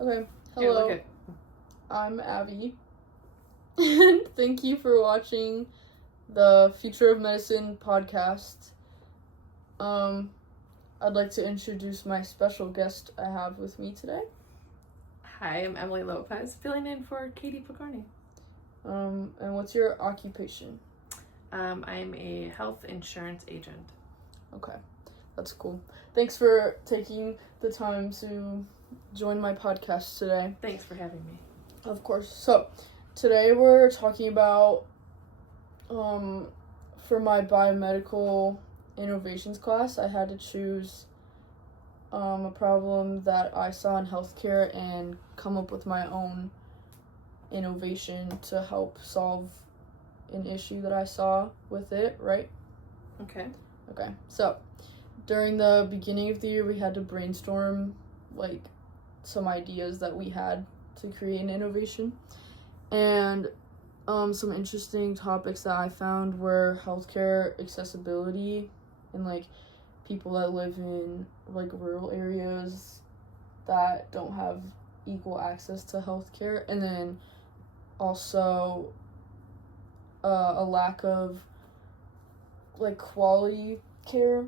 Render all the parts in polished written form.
Okay, Here, hello, look at. I'm Abby, and thank you for watching the Future of Medicine podcast. I'd like to introduce my special guest I have with me today. Hi, I'm Emily Lopez, filling in for Katie Picorni. And what's your occupation? I'm a health insurance agent. Okay, that's cool. Thanks for taking the time to join my podcast today. Thanks for having me. Of course. So, today we're talking about, for my biomedical innovations class, I had to choose a problem that I saw in healthcare and come up with my own innovation to help solve an issue that I saw with it, right? Okay. Okay, so during the beginning of the year, we had to brainstorm like some ideas that we had to create an innovation, and some interesting topics that I found were healthcare accessibility and like people that live in like rural areas that don't have equal access to healthcare, and then also a lack of like quality care,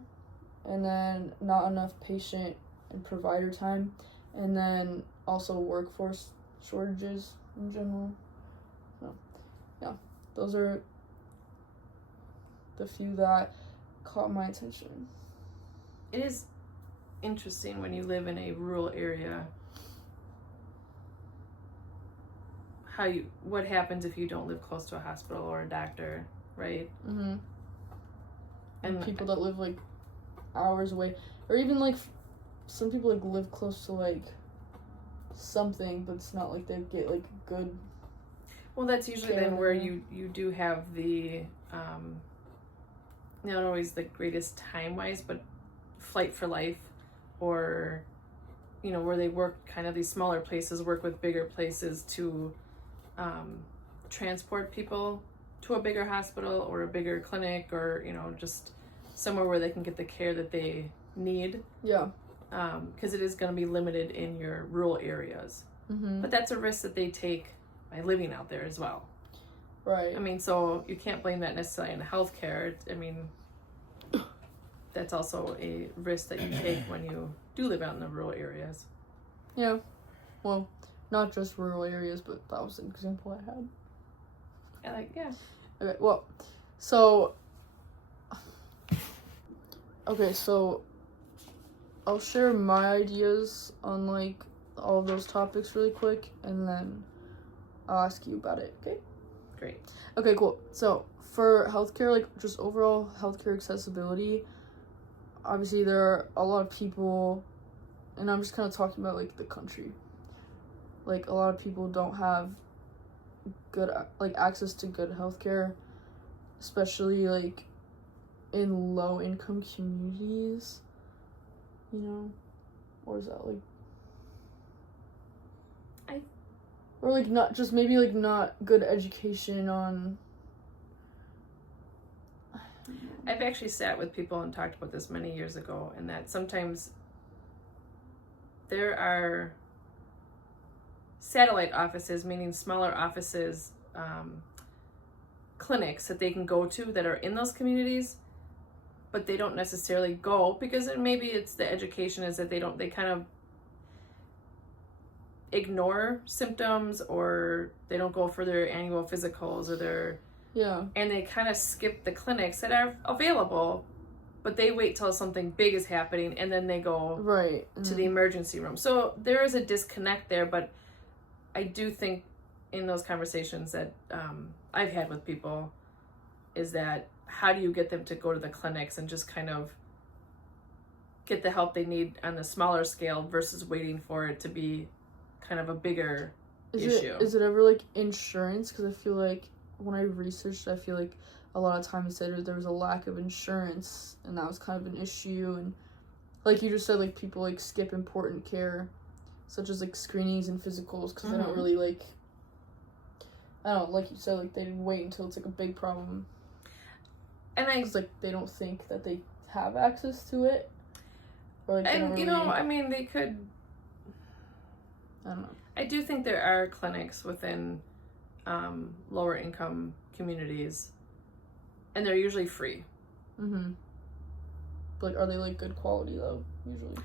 and then not enough patient and provider time, and then also workforce shortages in general. So, yeah, those are the few that caught my attention. It is interesting when you live in a rural area. What happens if you don't live close to a hospital or a doctor, right? Mm-hmm. And people that live like hours away, or even like some people like live close to like something, but it's not like they get like good. Well, that's usually then where you do have the not always the greatest time wise, but Flight for Life, or where they work kind of these smaller places work with bigger places to transport people to a bigger hospital or a bigger clinic, or just somewhere where they can get the care that they need. Yeah. Because it is going to be limited in your rural areas. Mm-hmm. But that's a risk that they take by living out there as well. Right. I mean, so you can't blame that necessarily in healthcare. I mean, that's also a risk that you take when you do live out in the rural areas. Yeah. Well, not just rural areas, but that was an example I had. Yeah. Okay, well, so I'll share my ideas on like all of those topics really quick, and then I'll ask you about it, okay? Great. Okay, cool. So for healthcare, like just overall healthcare accessibility, obviously there are a lot of people, and I'm just kind of talking about like the country. Like a lot of people don't have good like access to good healthcare, especially like in low income communities, or is that like or like not just maybe like not good education on. I've actually sat with people and talked about this many years ago, and that sometimes there are satellite offices, meaning smaller offices, clinics that they can go to that are in those communities, but they don't necessarily go because maybe it's the education is that they kind of ignore symptoms, or they don't go for their annual physicals or and they kind of skip the clinics that are available, but they wait till something big is happening and then they go right to the emergency room. So there is a disconnect there, but I do think in those conversations that I've had with people is that how do you get them to go to the clinics and just kind of get the help they need on the smaller scale versus waiting for it to be kind of a bigger issue. Is it ever like insurance? Because I feel like when I researched, I feel like a lot of times said there was a lack of insurance, and that was kind of an issue. And like you just said, like people like skip important care, such as like screenings and physicals, because they don't really like. I don't know, like you said, like they wait until it's like a big problem. And because like they don't think that they have access to it, or like and I mean they could. I don't know. I do think there are clinics within lower income communities, and they're usually free. Mm-hmm. Like, are they, like, good quality, though, usually?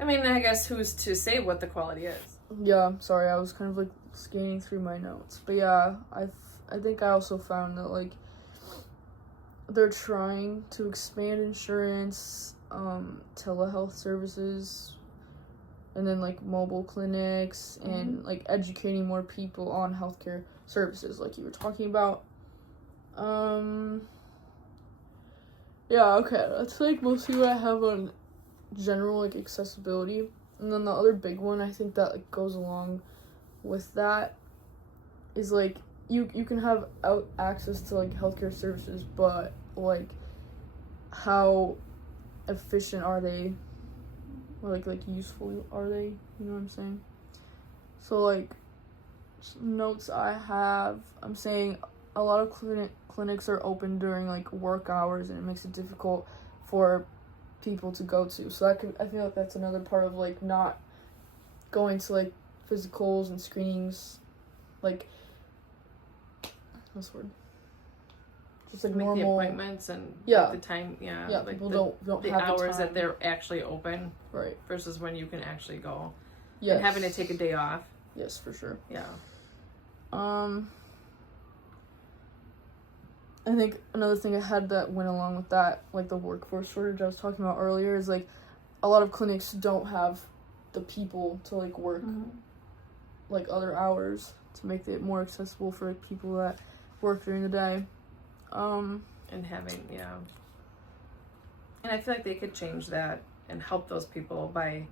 I mean, I guess who's to say what the quality is? Yeah, sorry, I was kind of, like, scanning through my notes. But, yeah, I think I also found that, like, they're trying to expand insurance, telehealth services, and then, like, mobile clinics, and, like, educating more people on healthcare services, like you were talking about. Yeah, okay, that's, like, mostly what I have on general, like, accessibility. And then the other big one, I think that, like, goes along with that is, like, you can have access to, like, healthcare services, but, like, how efficient are they? Or, like, useful are they? You know what I'm saying? So, like, notes I have, I'm saying a lot of clinics are open during, like, work hours, and it makes it difficult for people to go to. So I feel like that's another part of, like, not going to, like, physicals and screenings, like, what's the word? Just, like, Make normal the appointments and Yeah. like, the time, yeah, Yeah, like people don't the have hours the that time. they're actually open Right. versus when you can actually go. Yes. And having to take a day off. Yes, for sure. Yeah. I think another thing I had that went along with that, like the workforce shortage I was talking about earlier, is, like, a lot of clinics don't have the people to, like, work, like, other hours to make it more accessible for, like, people that work during the day. And having, yeah. And I feel like they could change that and help those people by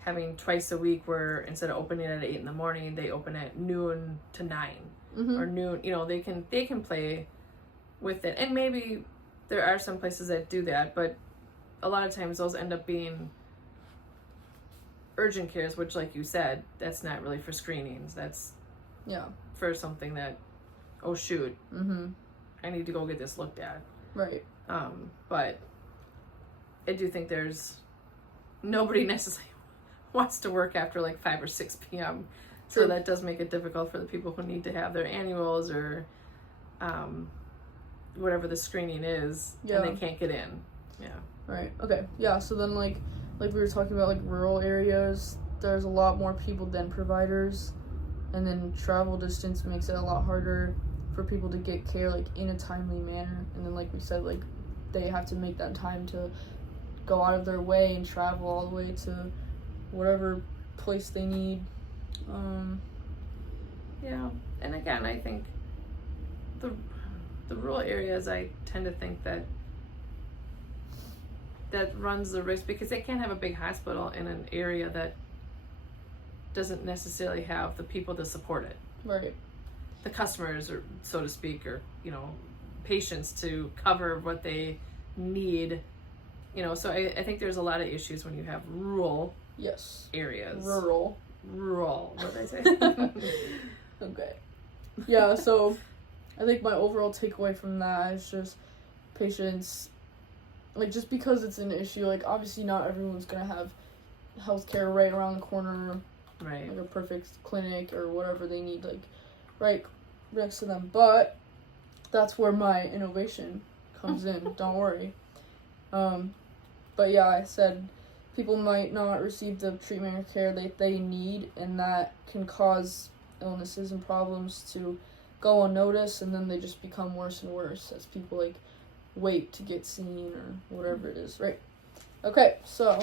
having twice a week where instead of opening at 8 a.m, they open at noon to 9 or noon. You know, they can play with it. And maybe there are some places that do that, but a lot of times those end up being urgent cares, which, like you said, that's not really for screenings. That's for something that, oh shoot, I need to go get this looked at. Right. But I do think there's nobody necessarily wants to work after like 5 or 6 p.m. So that does make it difficult for the people who need to have their annuals or whatever the screening is, and they can't get in. Yeah. Right. Okay. Yeah. So then, like we were talking about, like, rural areas, there's a lot more people than providers, and then travel distance makes it a lot harder for people to get care, like, in a timely manner. And then, like we said, like, they have to make that time to go out of their way and travel all the way to whatever place they need. Yeah. And again, I think the rural areas, I tend to think that runs the risk because they can't have a big hospital in an area that doesn't necessarily have the people to support it. Right. The customers, or so to speak, or, you know, patients to cover what they need. You know, so I think there's a lot of issues when you have rural areas. Rural. What did I say? Okay. Yeah, so I think my overall takeaway from that is just patients, like, just because it's an issue, like, obviously not everyone's gonna have healthcare right around the corner, right? Like a perfect clinic or whatever they need, like, right next to them. But that's where my innovation comes in. Don't worry. But yeah, I said people might not receive the treatment or care they need, and that can cause illnesses and problems to go unnoticed, and then they just become worse and worse as people, like, wait to get seen or whatever it is, right? Okay, so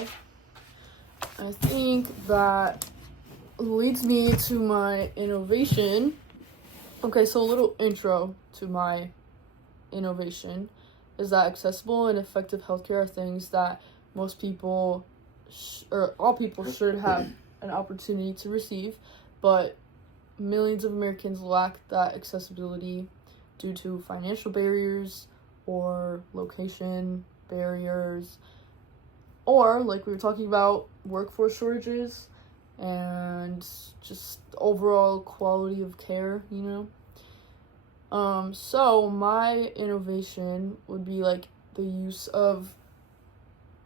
I think that leads me to my innovation. Okay, so a little intro to my innovation is that accessible and effective healthcare are things that most people, or all people, should have an opportunity to receive, but millions of Americans lack that accessibility due to financial barriers or location barriers, or, like we were talking about, workforce shortages and just overall quality of care, you know? So my innovation would be, like, the use of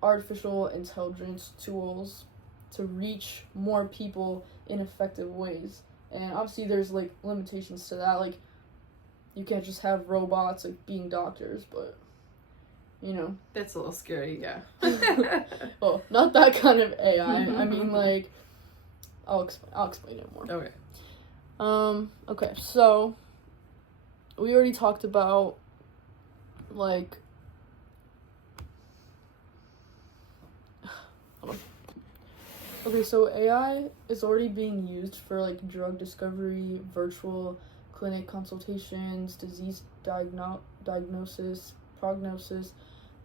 artificial intelligence tools to reach more people in effective ways. And obviously there's like limitations to that, like you can't just have robots like being doctors, but you know. That's a little scary, yeah. Well, not that kind of AI. I mean, like, I'll explain it more. Okay. Okay, so we already talked about, like, okay, so AI is already being used for, like, drug discovery, virtual clinic consultations, disease diagnosis, prognosis,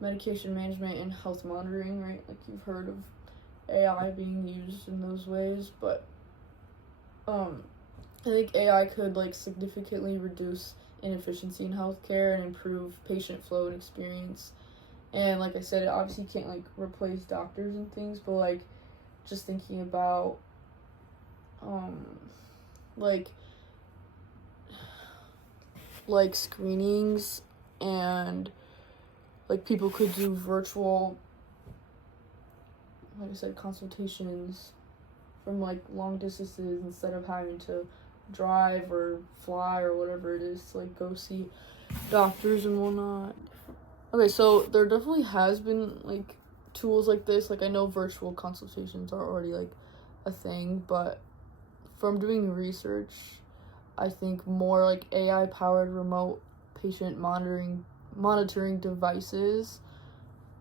medication management, and health monitoring, right? Like, you've heard of AI being used in those ways, but I think AI could like significantly reduce inefficiency in healthcare and improve patient flow and experience. And like I said, it obviously can't like replace doctors and things, but like just thinking about like screenings, and like people could do virtual, like I said, consultations from like long distances instead of having to drive or fly or whatever it is to like go see doctors and whatnot. Okay, so there definitely has been like tools like this. Like I know virtual consultations are already like a thing, but from doing research, I think more like AI powered remote patient monitoring devices,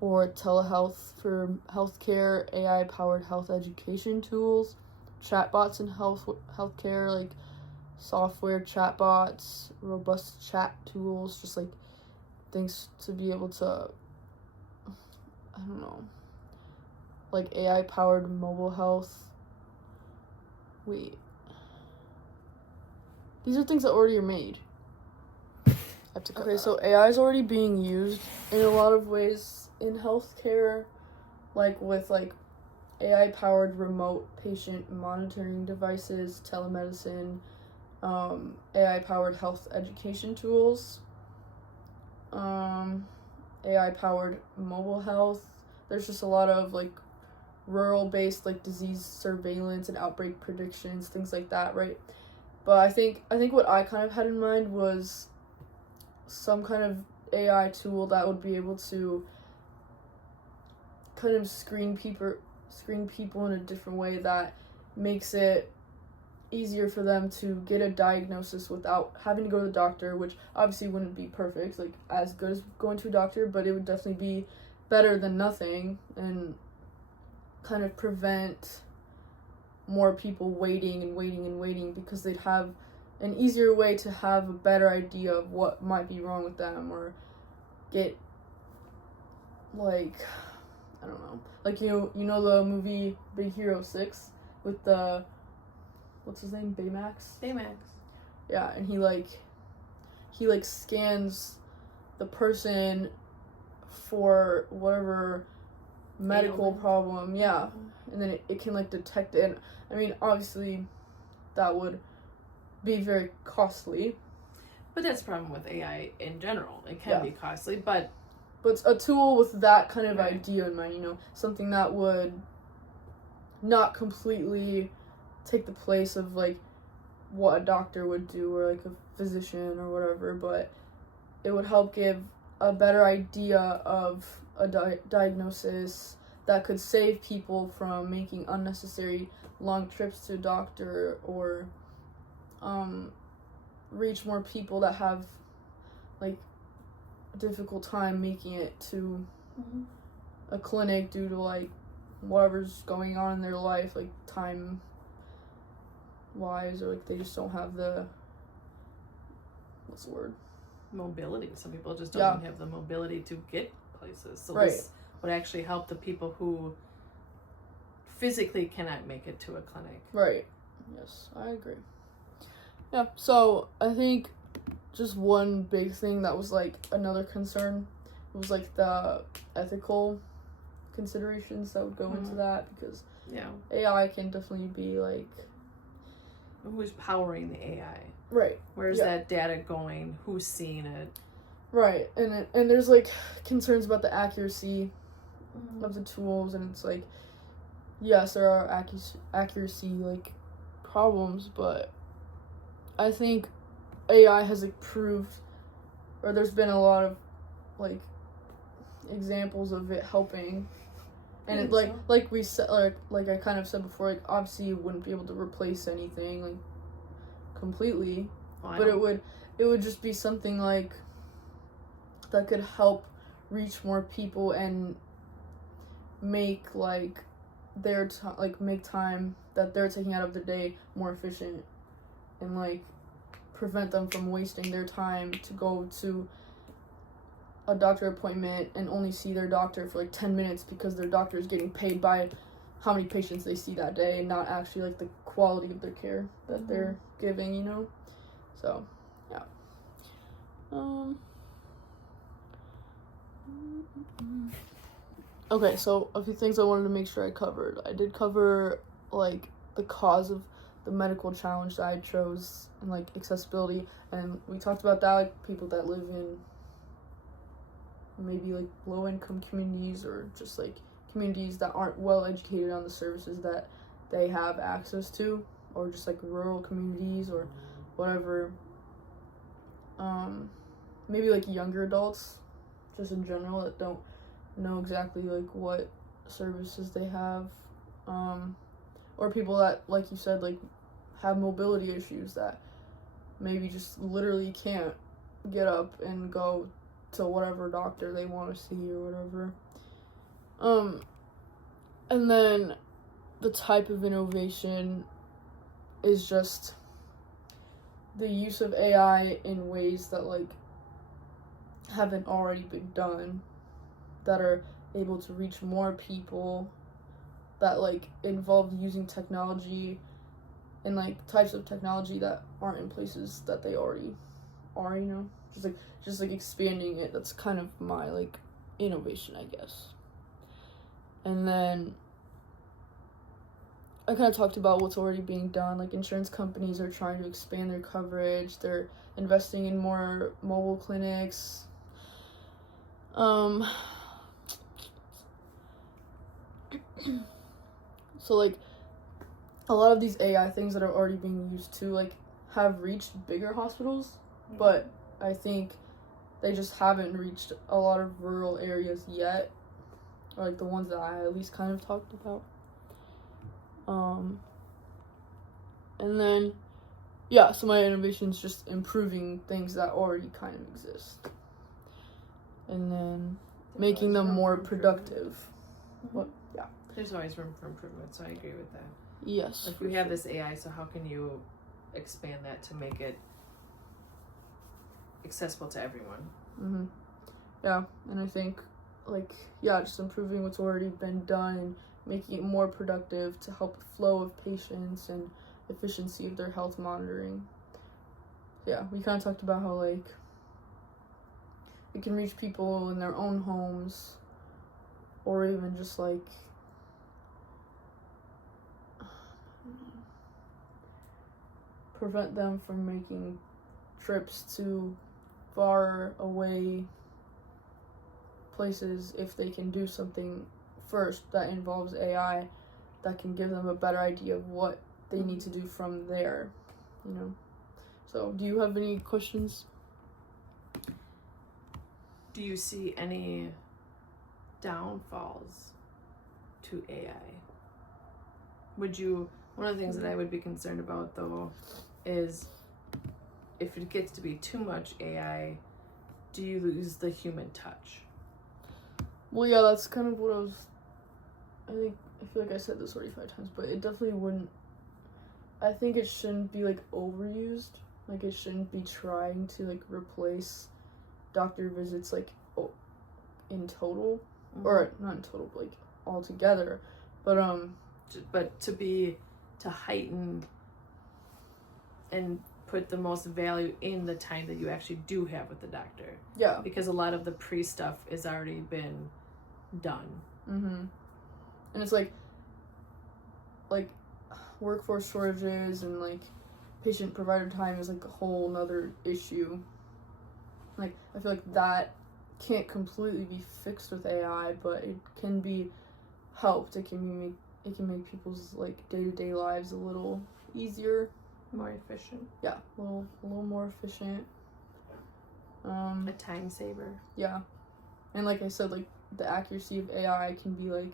or telehealth for healthcare, AI-powered health education tools, chatbots in healthcare, like software chatbots, robust chat tools, just like things to be able to, I don't know, like AI-powered mobile health. Wait. These are things that already are made. Okay, so AI is already being used in a lot of ways in healthcare, like with like AI-powered remote patient monitoring devices, telemedicine, AI-powered health education tools, AI-powered mobile health. There's just a lot of like rural-based like disease surveillance and outbreak predictions, things like that, right? But I think what I kind of had in mind was some kind of AI tool that would be able to kind of screen people in a different way that makes it easier for them to get a diagnosis without having to go to the doctor, which obviously wouldn't be perfect, like as good as going to a doctor, but it would definitely be better than nothing and kind of prevent more people waiting because they'd have an easier way to have a better idea of what might be wrong with them, or get like, I don't know, like you know the movie Big Hero 6 with the, what's his name, Baymax? Yeah, and he scans the person for whatever medical problem, yeah, and then it can like detect it. And I mean, obviously that would be very costly, but that's the problem with AI in general. It can be costly, but a tool with that kind of idea in mind, you know, something that would not completely take the place of like what a doctor would do or like a physician or whatever, but it would help give a better idea of a diagnosis that could save people from making unnecessary long trips to a doctor, or reach more people that have like a difficult time making it to a clinic due to like whatever's going on in their life, like time wise, or like they just don't have the, what's the word, mobility. Some people just don't have the mobility to get places, so this would actually help the people who physically cannot make it to a clinic. Right. Yes, I agree. Yeah, so I think just one big thing that was like another concern was like the ethical considerations that would go into that, because AI can definitely be like, who's powering the AI? Right. Where's that data going? Who's seeing it? Right. And there's like concerns about the accuracy of the tools, and it's like yes, there are accuracy like problems, but I think AI has like proved, or there's been a lot of like examples of it helping, and it, like we said, like I kind of said before, like obviously you wouldn't be able to replace anything like completely, but it would just be something like that could help reach more people and make like make time that they're taking out of the day more efficient, and like prevent them from wasting their time to go to a doctor appointment and only see their doctor for like 10 minutes because their doctor is getting paid by how many patients they see that day and not actually like the quality of their care that they're giving, you know? So, yeah. Okay, so a few things I wanted to make sure I covered. I did cover like the cause of the medical challenge that I chose and like accessibility, and we talked about that, like people that live in maybe like low income communities or just like communities that aren't well educated on the services that they have access to, or just like rural communities or whatever. Maybe like younger adults just in general that don't know exactly like what services they have, or people that, like you said, like have mobility issues that maybe just literally can't get up and go to whatever doctor they want to see or whatever. And then the type of innovation is just the use of AI in ways that like haven't already been done, that are able to reach more people, that like involve using technology and like types of technology that aren't in places that they already are, you know? Just like expanding it. That's kind of my like innovation, I guess. And then I kind of talked about what's already being done. Like insurance companies are trying to expand their coverage. They're investing in more mobile clinics. So like a lot of these AI things that are already being used to like have reached bigger hospitals, but I think they just haven't reached a lot of rural areas yet, or like the ones that I at least kind of talked about. And then yeah, so my innovation is just improving things that already kind of exist, and then making them more productive. What? Yeah. There's always room for improvement, so I agree with that. Yes. Like we have this AI, so how can you expand that to make it accessible to everyone? Yeah, and I think like just improving what's already been done and making it more productive to help the flow of patients and efficiency of their health monitoring. Yeah, we kind of talked about how like it can reach people in their own homes, or even just like prevent them from making trips to far away places if they can do something first that involves AI that can give them a better idea of what they need to do from there, you know. So do you have any questions? Do you see any downfalls to AI? One of the things that I would be concerned about though is if it gets to be too much AI, do you lose the human touch? Well, yeah, that's kind of what I feel like I said this already 5 times, but it definitely wouldn't. I think it shouldn't be like overused. Like it shouldn't be trying to like replace doctor visits like in total, or not in total, but like altogether. But to heighten and put the most value in the time that you actually do have with the doctor. Yeah. Because a lot of the pre-stuff has already been done. And it's like workforce shortages and like patient provider time is like a whole nother issue. Like I feel like that can't completely be fixed with AI, but it can be helped. It can be it can make people's like day-to-day lives a little easier, More efficient. yeah, a little more efficient. A time saver. Yeah, and like I said, like the accuracy of AI can be like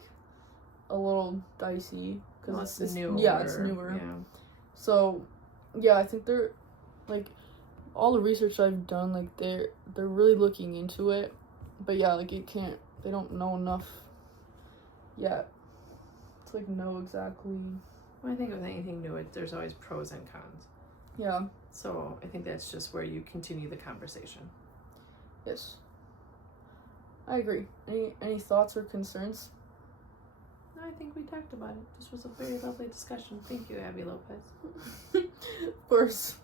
a little dicey because it's newer. Yeah, it's newer. Yeah. So, yeah, I think they're like all the research I've done, like they're really looking into it, but yeah, like they don't know enough yet to like know exactly. Well, I think with anything new, there's always pros and cons. Yeah. So I think that's just where you continue the conversation. Yes. I agree. Any thoughts or concerns? No, I think we talked about it. This was a very lovely discussion. Thank you, Abby Lopez. Of course.